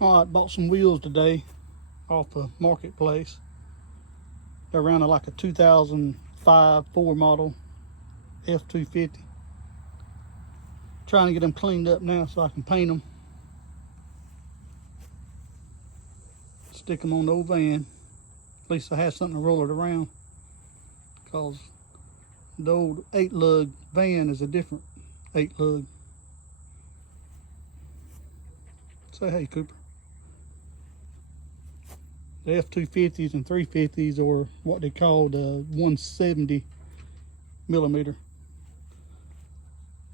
Alright, bought some wheels today off the marketplace. They're around like a 2005 Ford model F250. Trying to get them cleaned up now so I can paint them. Stick them on the old van. At least I have something to roll it around. Because the old 8-lug van is a different 8-lug. Say hey, Cooper. The F250s and 350s are what they call the 170 millimeter.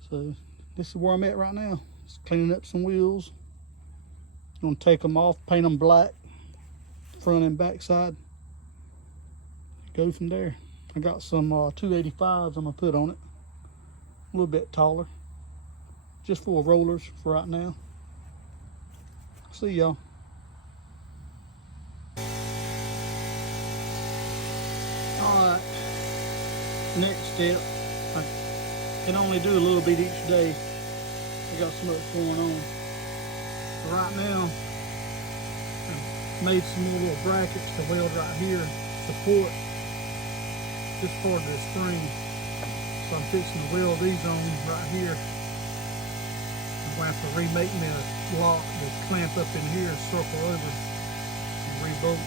So this is where I'm at right now. Just cleaning up some wheels. Gonna take them off, paint them black, front and back side. Go from there. I got some 285s I'm gonna put on it. A little bit taller. Just for rollers for right now. See y'all. Alright, next step, I can only do a little bit each day. I got so much going on. But right now, I made some more little brackets to weld right here, support this part of the spring. So I'm fixing to weld these on right here. I'm going to have to remake me a lock that's clamped up in here, circle over, and rebolt.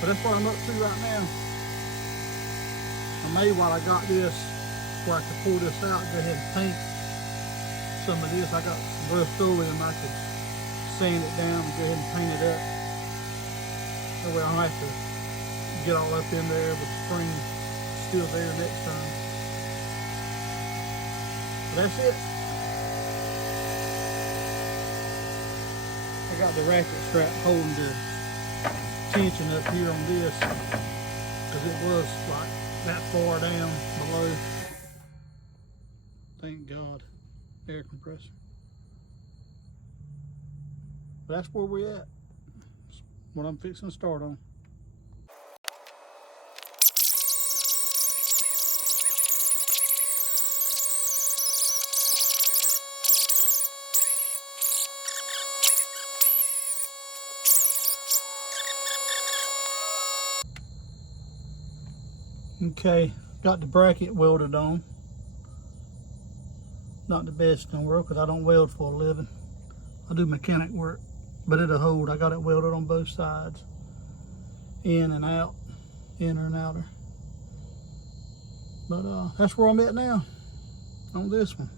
But that's what I'm up to right now. I may, while I got this, where I could pull this out, go ahead and paint some of this. I got some Rust-Oleum, I could sand it down and go ahead and paint it up. That way I don't have to get all up in there with the spring still there next time. But that's it. I got the racket strap holding the tension up here on this because it was like that far down below. Thank God, air compressor. But that's where we're at. That's what I'm fixing to start on. Okay, got the bracket welded on. Not the best in the world because I don't weld for a living. I do mechanic work, but it'll hold. I got it welded on both sides. In and out, inner and outer. But that's where I'm at now on this one.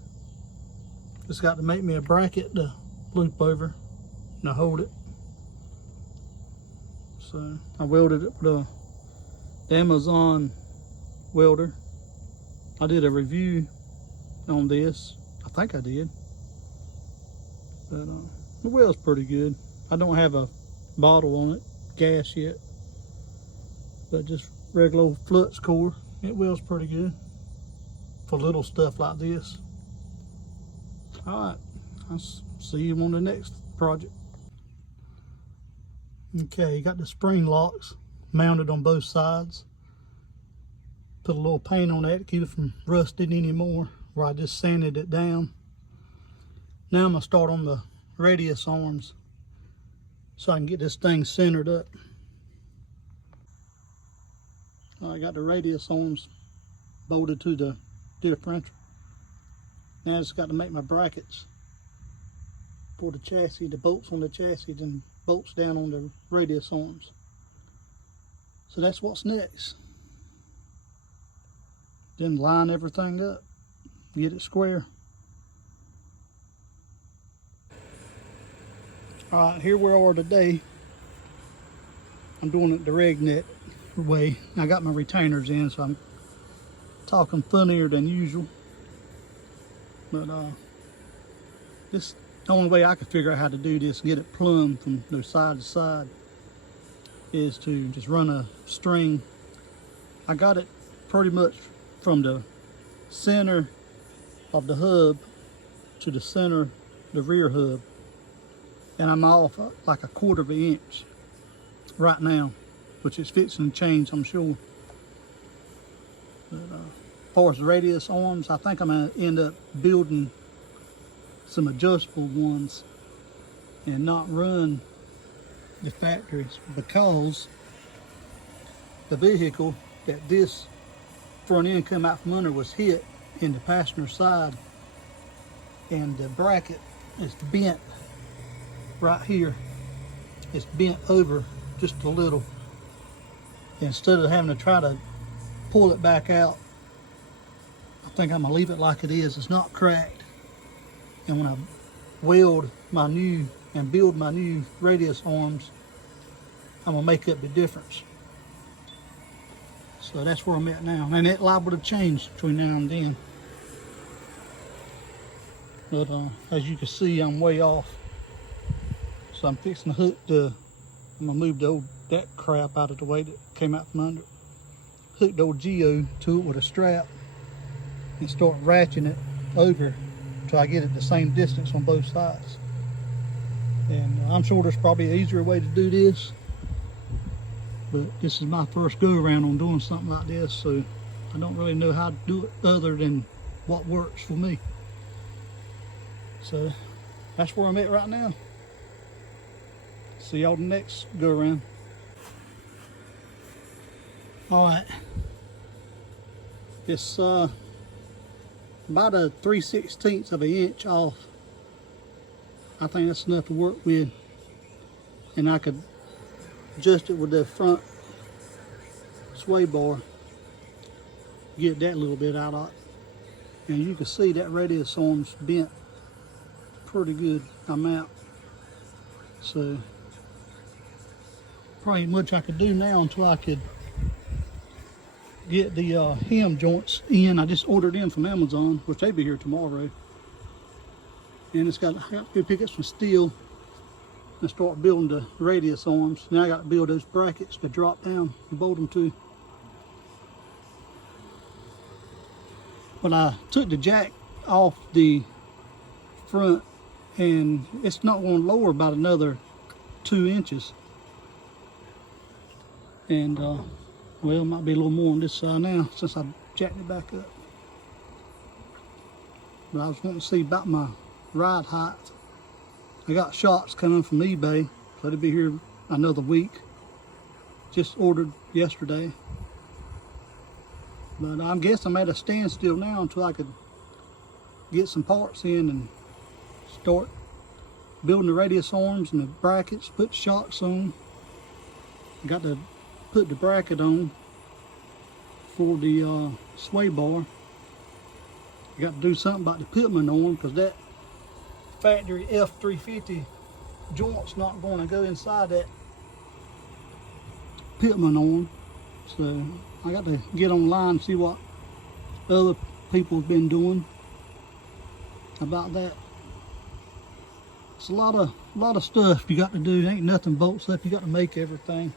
Just got to make me a bracket to loop over and to hold it. So I welded it with the Amazon welder. I did a review on this. I think I did. But the weld's pretty good. I don't have a bottle on it, gas yet. But just regular old flux core. It welds pretty good for little stuff like this. Alright, I'll see you on the next project. Okay, got the spring locks mounted on both sides. Put a little paint on that to keep it from rusting anymore, where I just sanded it down. Now I'm going to start on the radius arms so I can get this thing centered up. I got the radius arms bolted to the differential. Now I just got to make my brackets for the chassis, the bolts on the chassis and bolts down on the radius arms. So that's what's next. Then line everything up, get it square. Alright, here we are today. I'm doing it the Regnet way. I got my retainers in, so I'm talking funnier than usual. But this, the only way I could figure out how to do this, get it plumb from the side to side, is to just run a string. I got it pretty much from the center of the hub to the center of the rear hub, and I'm off like 1/4 of an inch right now, which is fixing to change, I'm sure. But as far as the radius arms, I think I'm going to end up building some adjustable ones and not run the factories, because the vehicle that this front end come out from under was hit in the passenger side, and the bracket is bent right here. It's bent over just a little. Instead of having to try to pull it back out, I think I'm gonna leave it like it is. It's not cracked. And when I weld my new and build my new radius arms, I'm gonna make up the difference. So that's where I'm at now. And it's liable to change between now and then. But as you can see, I'm way off. So I'm fixing to hook I'm gonna move the old that crap out of the way that came out from under. Hook the old Geo to it with a strap and start ratcheting it over till I get it the same distance on both sides. And I'm sure there's probably an easier way to do this, but this is my first go around on doing something like this, so I don't really know how to do it other than what works for me. So that's where I'm at right now. See y'all the next go around. All right, it's about a 3/16 of an inch off. I think that's enough to work with, and I could adjust it with the front sway bar, get that little bit out of it. And you can see that radius arm's bent pretty good amount. So probably much I could do now until I could get the hem joints in. I just ordered in from Amazon, which they'll be here tomorrow. And I got to go pick up some steel and start building the radius arms. Now I got to build those brackets to drop down and bolt them to. But I took the jack off the front, and it's not going to lower about another 2 inches. And well, it might be a little more on this side now since I jacked it back up. But I was wanting to see about my ride height. I got shots coming from eBay, so they'll be here another week. Just ordered yesterday. But I guess I'm at a standstill now until I could get some parts in and start building the radius arms and the brackets, put shocks on. Got to put the bracket on for the sway bar. Got to do something about the pitman arm, because that factory F350 joint's not going to go inside that pitman arm. So I got to get online and see what other people have been doing about that. It's a lot of stuff you got to do. There ain't nothing bolts left. You got to make everything.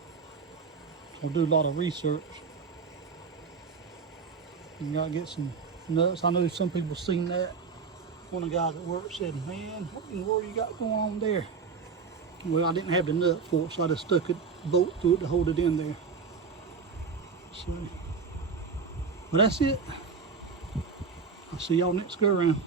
So I'll do a lot of research. You got to get some nuts. I know some people seen that. One of the guys at work said, "Man, what in the world you got going on there?" Well, I didn't have the nut for it, so I just stuck a bolt through it to hold it in there. So, but that's it. I'll see y'all next go around.